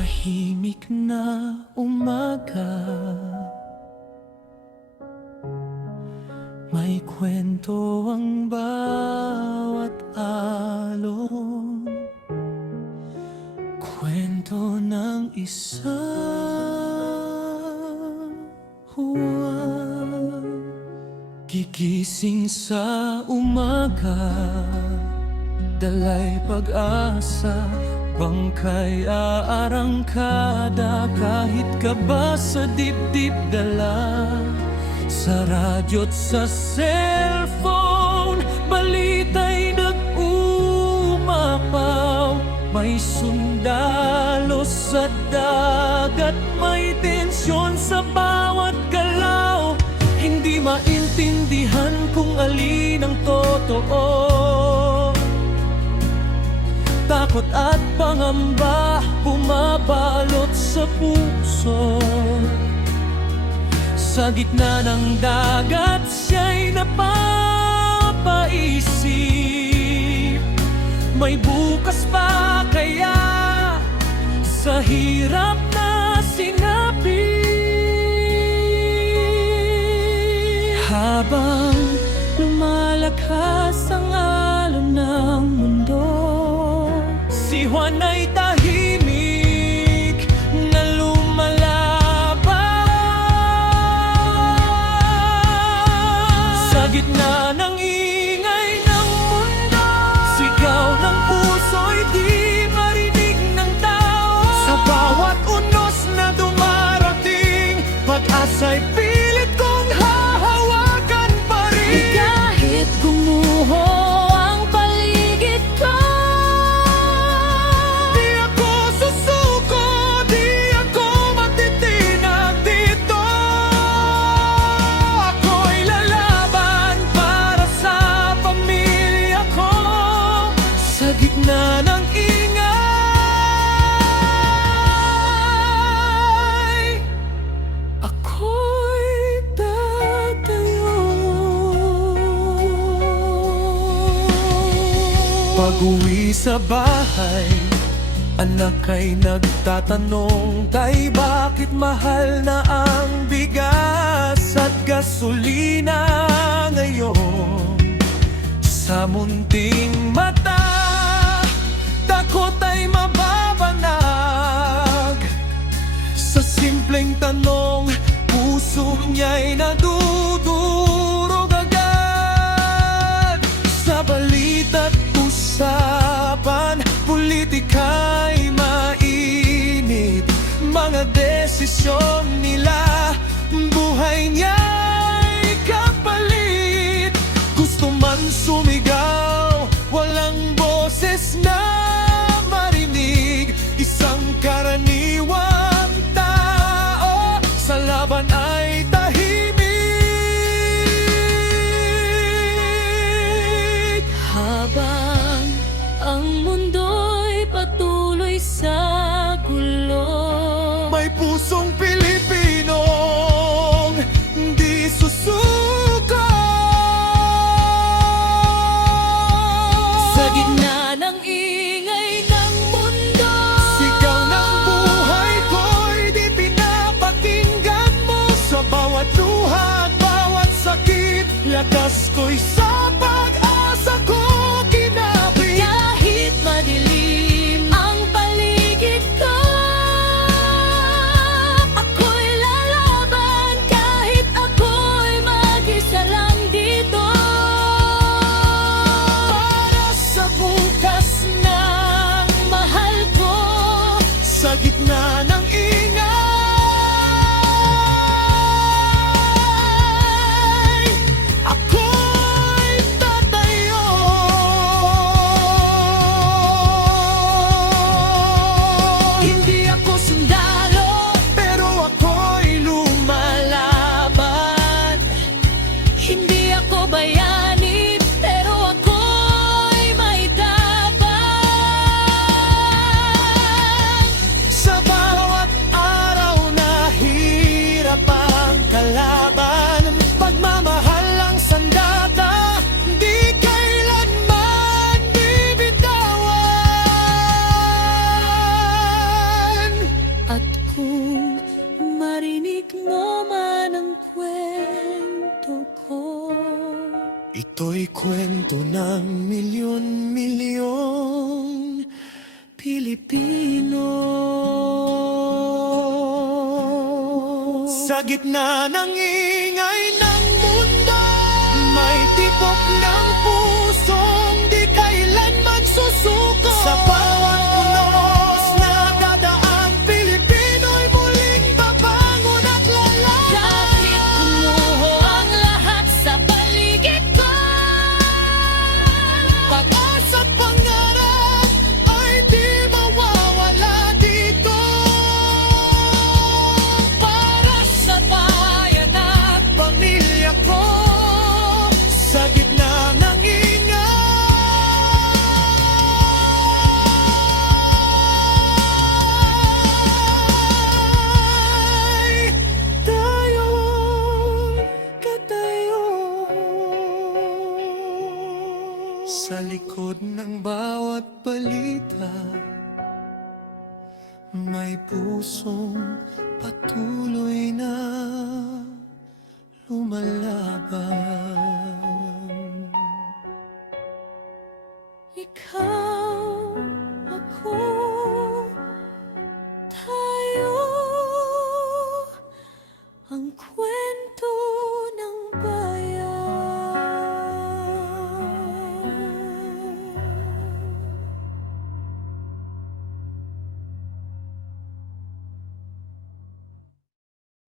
tahimik na umaga, may kwento ang bawat alon, kwento ng isang huwag gigising sa umaga, dalay pag-asa, bangkay aarangkada, kahit kaba sa dibdib dala, sa radyo't sa cellphone, balita'y nag-umapaw. May sundalo sa dagat, may tensyon sa bawat galaw. Hindi maintindihan kung alin ang totoo. Takot at pangamba bumabalot sa puso. Sa gitna ng dagat siya'y napapaisip, may bukas pa kaya sa hirap na sinabi. Habang lumalakas ang alon ng mundo, si Juan ay tahimik na lumalaban. Sa gitna ng ingay ng mundo, sigaw ng puso'y di marinig ng tao. Sa bawat unos na dumarating, pag-asa'y pilit kong hahawakan pa rin. Kahit gumuho ang paligid ko, di ako susuko, di ako matitinag dito. Ako'y lalaban para sa pamilya ko. Sa gitna ng ingay, ako'y tatayo. Pag-uwi sa bahay, anak ay nagtatanong, tay, bakit mahal na ang bigas at gasolina ngayon? Sa munting mata, takot ay mababanag. Sa simpleng tanong, puso niya'y nadudurog agad. Sa balita't usapan, politika'y mainit, mga desisyon nila, buhay niya'y kapalit. Gusto man sumigaw, walang boses na marinig. Isang karaniwang tao sa laban ay tahimik. Habang ang mundo'y patuloy sa gulo, may pusong Pilipinong di susuko. Sa gitna ng ingay ng mundo, sigaw ng buhay ko'y di pinapakinggan mo. Sa bawat luha at bawat sakit, lakas ko'y sa pag-asa ko kinapit. Kahit madilim ang paligid ko, ako'y lalaban. Kahit ako'y mag-isa lang dito, para sa bukas ng mahal ko. Sa gitna ng ingay, ako'y tatayo. Hindi ako sundalo, pero ako'y lumalaban. Hindi ako bayani, pero ako'y may tapang. Sa bawat Ito ng milyon-milyong Pilipino. Sa gitna ng ingay ng mundo, may tibok ng pusong di kailanman susuko. Sa bawat unos na dadaan, Pilipino'y muling babangon at lalaban. Kahit kumuho ang lahat sa paligid ko, Pag-asa at pangarap ay di mawawala dito. para sa bayan at Pamilya ko sa gitna ng ingay, tayo'y katayo. Sa likod ng bawat balita, may pusong patuloy na lumalaban.